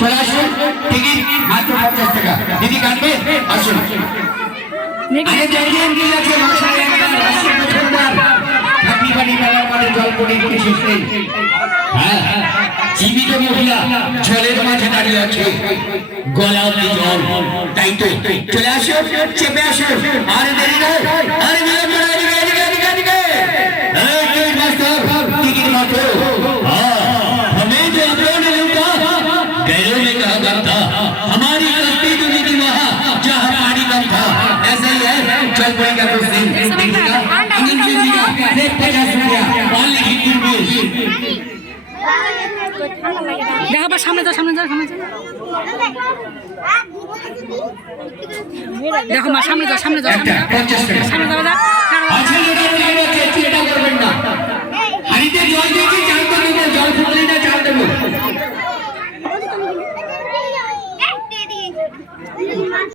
চলে আসুন, টিকিট মাত্র 50 টাকা। দিদি কাটবে, আসুন। জীবিত মহিলা জলের মাঝে দাঁড়িয়ে আছে, গলা অব্দি জল, তাই তো চলে আসো, চেপে আসো, আর দেরি নয়, আর টিকিট মাত্র। हमें जो अपने लूटा गैरों में कहा गया था, हमारी कश्ती तो नहीं वहाँ जहाँ पानी कम था। ऐसा ही है, चल पड़ेगा कुछ दिन देखिएगा। अंजन जी का 50 रुपया ओनली हिंदी में। देखा बस सामने जाओ, सामने जाओ, सामने जाओ। देखो माँ सामने जाओ, सामने जाओ, सामने जाओ, सामने जाओ।